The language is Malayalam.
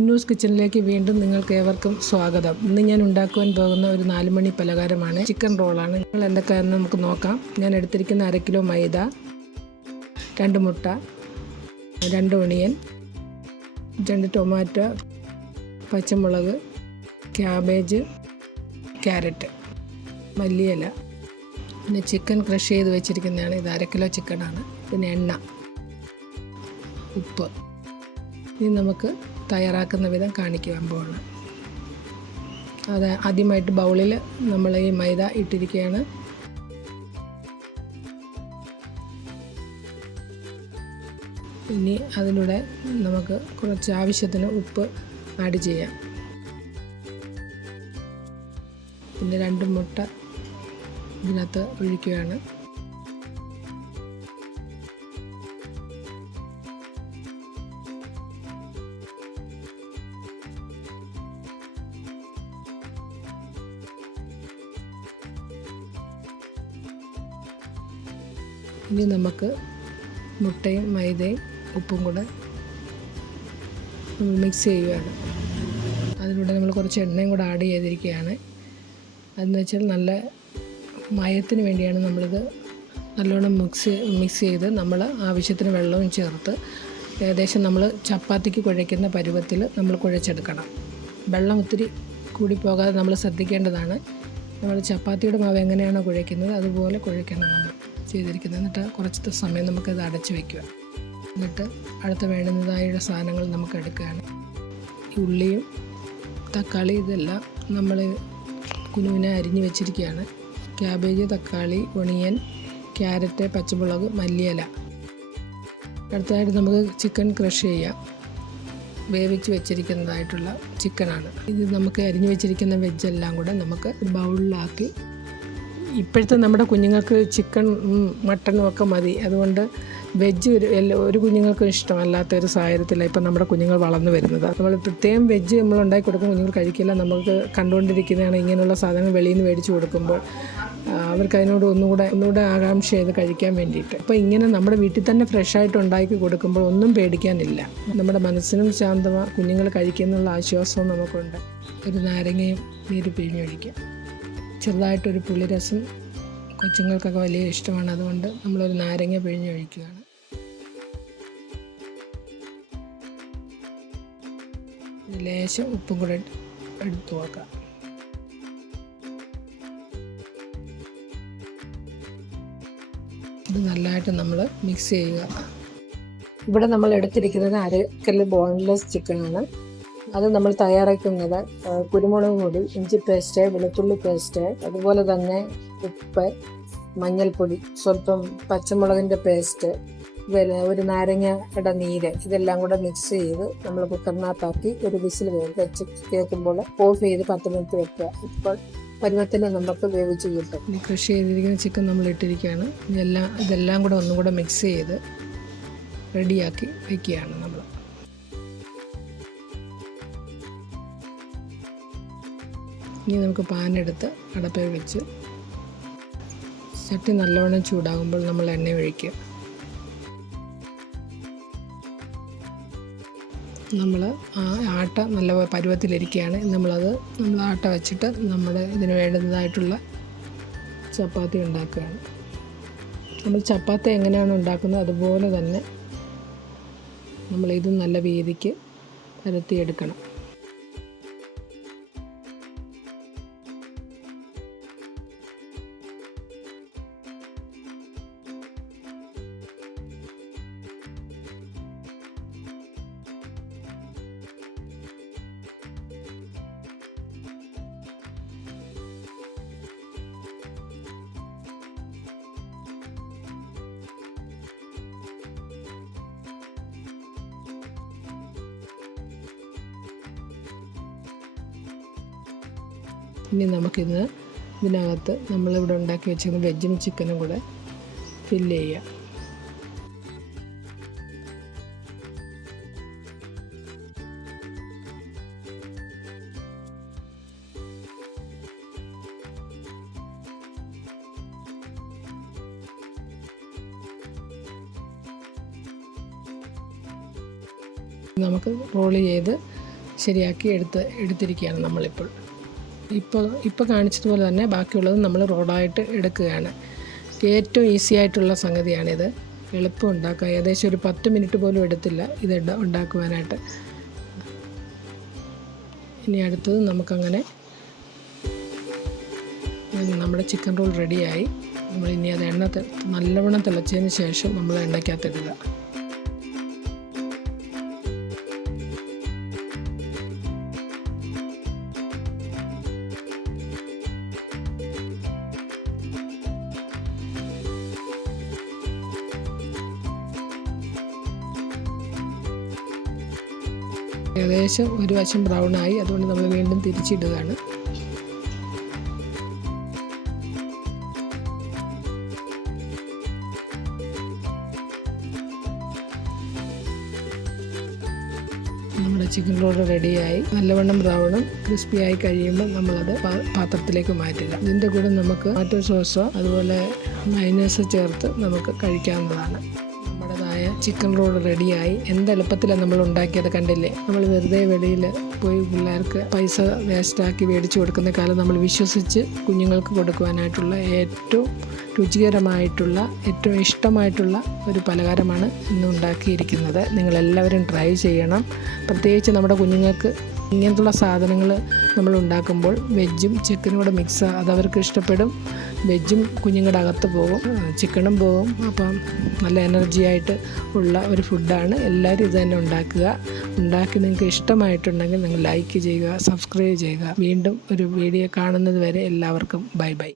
മുന്നൂസ് കിച്ചണിലേക്ക് വീണ്ടും നിങ്ങൾക്ക് ഏവർക്കും സ്വാഗതം. ഇന്ന് ഞാൻ ഉണ്ടാക്കുവാൻ പോകുന്ന ഒരു 4 മണി പലഹാരമാണ്, ചിക്കൻ റോളാണ്. നിങ്ങൾ എന്തൊക്കെയാണെന്ന് നമുക്ക് നോക്കാം. ഞാൻ എടുത്തിരിക്കുന്ന 1/2 കിലോ മൈദ, 2 മുട്ട, 2 ഒണിയൻ, 2 ടൊമാറ്റോ, പച്ചമുളക്, ക്യാബേജ്, ക്യാരറ്റ്, മല്ലിയില, പിന്നെ ചിക്കൻ ക്രഷ് ചെയ്ത് വെച്ചിരിക്കുന്നതാണ്. ഇത് 1/2 കിലോ ചിക്കനാണ്. പിന്നെ എണ്ണ, ഉപ്പ്. ഇനി നമുക്ക് തയ്യാറാക്കുന്ന വിധം കാണിക്കാൻ പോകണം. അത് ആദ്യമായിട്ട് ബൗളിൽ നമ്മൾ ഈ മൈദ ഇട്ടിരിക്കുകയാണ്. ഇനി അതിലൂടെ നമുക്ക് കുറച്ച് ആവശ്യത്തിന് ഉപ്പ് ആഡ് ചെയ്യാം. പിന്നെ 2 മുട്ട ഇതിനകത്ത് ഒഴിക്കുകയാണ്. ഇനി നമുക്ക് മുട്ടയും മൈദയും ഉപ്പും കൂടെ മിക്സ് ചെയ്യുകയാണ്. അതിലൂടെ നമ്മൾ കുറച്ച് എണ്ണയും കൂടെ ആഡ് ചെയ്തിരിക്കുകയാണ്. അതെന്ന് വെച്ചാൽ നല്ല മയത്തിന് വേണ്ടിയാണ് നമ്മളിത് നല്ലോണം മിക്സ് ചെയ്ത് നമ്മൾ ആവശ്യത്തിന് വെള്ളവും ചേർത്ത് ഏകദേശം നമ്മൾ ചപ്പാത്തിക്ക് കുഴയ്ക്കുന്ന പരുവത്തിൽ നമ്മൾ കുഴച്ചെടുക്കണം. വെള്ളം ഒത്തിരി കൂടി പോകാതെ നമ്മൾ ശ്രദ്ധിക്കേണ്ടതാണ്. നമ്മൾ ചപ്പാത്തിയുടെ മാവ് എങ്ങനെയാണോ കുഴയ്ക്കുന്നത് അതുപോലെ കുഴയ്ക്കണം നമ്മൾ ചെയ്തിരിക്കുന്നത്. എന്നിട്ട് കുറച്ച് സമയം നമുക്കത് അടച്ച് വയ്ക്കുക. എന്നിട്ട് അടുത്ത വേണ്ടുന്നതായുള്ള സാധനങ്ങൾ നമുക്ക് എടുക്കുകയാണ്. ഉള്ളിയും തക്കാളി ഇതെല്ലാം നമ്മൾ കുനുകുന അരിഞ്ഞ് വെച്ചിരിക്കുകയാണ്. ക്യാബേജ്, തക്കാളി, ഒണിയൻ, ക്യാരറ്റ്, പച്ചമുളക്, മല്ലിയില. അടുത്തതായിട്ട് നമുക്ക് ചിക്കൻ ക്രഷ് ചെയ്യാം. വേവിച്ച് വെച്ചിരിക്കുന്നതായിട്ടുള്ള ചിക്കനാണ് ഇത്. നമുക്ക് അരിഞ്ഞു വെച്ചിരിക്കുന്ന വെജെല്ലാം കൂടെ നമുക്ക് ബൗളിലാക്കി. ഇപ്പോഴത്തെ നമ്മുടെ കുഞ്ഞുങ്ങൾക്ക് ചിക്കൻ മട്ടനും ഒക്കെ മതി. അതുകൊണ്ട് വെജ് ഒരു കുഞ്ഞുങ്ങൾക്കും ഇഷ്ടമല്ലാത്തൊരു സാഹചര്യത്തിലാണ് ഇപ്പം നമ്മുടെ കുഞ്ഞുങ്ങൾ വളർന്നു വരുന്നത്. നമ്മൾ പ്രത്യേകം വെജ് നമ്മൾ ഉണ്ടാക്കി കൊടുക്കും, കുഞ്ഞുങ്ങൾ കഴിക്കില്ല. നമുക്ക് കണ്ടുകൊണ്ടിരിക്കുന്നതാണ് ഇങ്ങനെയുള്ള സാധനങ്ങൾ വെളിയിൽ നിന്ന് മേടിച്ച് കൊടുക്കുമ്പോൾ അവർക്ക് അതിനോട് ഒന്നുകൂടെ ആകാംക്ഷ ചെയ്ത് കഴിക്കാൻ വേണ്ടിയിട്ട്. അപ്പോൾ ഇങ്ങനെ നമ്മുടെ വീട്ടിൽ തന്നെ ഫ്രഷായിട്ട് ഉണ്ടാക്കി കൊടുക്കുമ്പോൾ ഒന്നും പേടിക്കാനില്ല. നമ്മുടെ മനസ്സിനും ശാന്തമാണ്, കുഞ്ഞുങ്ങൾ കഴിക്കുന്നുള്ള ആശ്വാസവും നമുക്കുണ്ട്. ഒരു നാരങ്ങയും നീര് പിഴിഞ്ഞൊഴിക്കാം. ചെറുതായിട്ടൊരു പുളിരസം കൊച്ചുങ്ങൾക്കൊക്കെ വലിയ ഇഷ്ടമാണ്. അതുകൊണ്ട് നമ്മളൊരു നാരങ്ങ പിഴിഞ്ഞൊഴിക്കുകയാണ്. ലേശം ഉപ്പും കൂടെ എടുത്തു നോക്കാം. ഇത് നല്ലതായിട്ട് നമ്മൾ മിക്സ് ചെയ്യുക. ഇവിടെ നമ്മൾ എടുത്തിരിക്കുന്നത് 1/2 കിലോ ബോൺലെസ് ചിക്കനാണ്. അത് നമ്മൾ തയ്യാറാക്കുന്നത് കുരുമുളക് പൊടി, ഇഞ്ചി പേസ്റ്റ്, വെളുത്തുള്ളി പേസ്റ്റ്, അതുപോലെ തന്നെ ഉപ്പ്, മഞ്ഞൾപ്പൊടി, സ്വല്പം പച്ചമുളകിൻ്റെ പേസ്റ്റ്, ഒരു നാരങ്ങയുടെ നീര്, ഇതെല്ലാം കൂടെ മിക്സ് ചെയ്ത് നമ്മൾ കുക്കറിനകത്താക്കി ഒരു വിസിൽ വെച്ച് കേൾക്കുമ്പോൾ ഓഫ് ചെയ്ത് 10 മിനിറ്റ് വെക്കുക. ഇപ്പോൾ പരുവത്തിൽ നമുക്ക് വേവിച്ച് കിട്ടും. ഇനി കൃഷി ചെയ്തിരിക്കുന്ന ചിക്കൻ നമ്മൾ ഇട്ടിരിക്കുകയാണ്. ഇതെല്ലാം കൂടെ ഒന്നും കൂടെ മിക്സ് ചെയ്ത് റെഡിയാക്കി വയ്ക്കുകയാണ് നമ്മൾ. ഇനി നമുക്ക് പാനെടുത്ത് അടപ്പിൽ വെച്ച് ചട്ടി നല്ലവണ്ണം ചൂടാകുമ്പോൾ നമ്മൾ എണ്ണ ഒഴിക്കുക. നമ്മൾ ആട്ട നല്ല പരുവത്തിലിരിക്കുകയാണ്. നമ്മൾ ആട്ട വെച്ചിട്ട് ഇതിന് വേണ്ടുന്നതായിട്ടുള്ള ചപ്പാത്തി ഉണ്ടാക്കുകയാണ്. നമ്മൾ ചപ്പാത്തി എങ്ങനെയാണ് ഉണ്ടാക്കുന്നത് അതുപോലെ തന്നെ നമ്മളിതും നല്ല വീതിക്ക് പരത്തിയെടുക്കണം. ഇനി ഇതിനകത്ത് നമ്മളിവിടെ ഉണ്ടാക്കി വെച്ചിരുന്ന വെജും ചിക്കനും കൂടെ ഫില്ല് ചെയ്യുക. നമുക്ക് റോൾ ചെയ്ത് ശരിയാക്കി എടുത്തിരിക്കുകയാണ് നമ്മളിപ്പോൾ. ഇപ്പോൾ കാണിച്ചതുപോലെ തന്നെ ബാക്കിയുള്ളത് നമ്മൾ റോളായിട്ട് എടുക്കുകയാണ്. ഏറ്റവും ഈസി ആയിട്ടുള്ള സംഗതിയാണിത്. എളുപ്പം ഉണ്ടാക്കുക. ഏകദേശം ഒരു 10 മിനിറ്റ് പോലും എടുത്തില്ല ഇത് ഉണ്ടാക്കുവാനായിട്ട്. ഇനി അടുത്തത് നമുക്കങ്ങനെ നമ്മുടെ ചിക്കൻ റോൾ റെഡിയായി. നമ്മൾ ഇനി അത് നല്ലവണ്ണം തിളച്ചതിന് ശേഷം നമ്മൾ എണ്ണയ്ക്കകത്തിടുക. ഏകദേശം ഒരു വശം ബ്രൗണായി, അതുകൊണ്ട് നമ്മൾ വീണ്ടും തിരിച്ചിടുകയാണ്. നമ്മുടെ ചിക്കൻ റോൾ റെഡിയായി. നല്ലവണ്ണം ബ്രൗണും ക്രിസ്പിയായി കഴിയുമ്പോൾ നമ്മളത് പാത്രത്തിലേക്ക് മാറ്റുക. ഇതിൻ്റെ കൂടെ നമുക്ക് ടൊമാറ്റോ സോസോ അതുപോലെ മയോണൈസ് ചേർത്ത് നമുക്ക് കഴിക്കാവുന്നതാണ്. നമ്മുടേതായ ചിക്കൻ റോൾ റെഡിയായി. എന്ത് എളുപ്പത്തിലാണ് നമ്മൾ ഉണ്ടാക്കിയത്, കണ്ടില്ലേ? നമ്മൾ വെറുതെ വെളിയിൽ പോയി പിള്ളേർക്ക് പൈസ വേസ്റ്റാക്കി മേടിച്ചു കൊടുക്കുന്ന കാലം നമ്മൾ വിശ്വസിച്ച് കുഞ്ഞുങ്ങൾക്ക് കൊടുക്കുവാനായിട്ടുള്ള ഏറ്റവും രുചികരമായിട്ടുള്ള ഏറ്റവും ഇഷ്ടമായിട്ടുള്ള ഒരു പലഹാരമാണ് ഇന്ന് ഉണ്ടാക്കിയിരിക്കുന്നത്. നിങ്ങളെല്ലാവരും ട്രൈ ചെയ്യണം. പ്രത്യേകിച്ച് നമ്മുടെ കുഞ്ഞുങ്ങൾക്ക് ഇങ്ങനത്തുള്ള സാധനങ്ങൾ നമ്മൾ ഉണ്ടാക്കുമ്പോൾ വെജും ചിക്കനും കൂടെ മിക്സ് അതവർക്ക് ഇഷ്ടപ്പെടും. വെജും കുഞ്ഞുങ്ങളുടെ അകത്ത് പോകും, ചിക്കനും പോകും. അപ്പം നല്ല എനർജി ആയിട്ട് ഉള്ള ഒരു ഫുഡാണ്. എല്ലാവരും ഇത് തന്നെ ഉണ്ടാക്കി നിങ്ങൾക്ക് ഇഷ്ടമായിട്ടുണ്ടെങ്കിൽ നിങ്ങൾ ലൈക്ക് ചെയ്യുക, സബ്സ്ക്രൈബ് ചെയ്യുക. വീണ്ടും ഒരു വീഡിയോ കാണുന്നത് വരെ എല്ലാവർക്കും ബൈ ബൈ.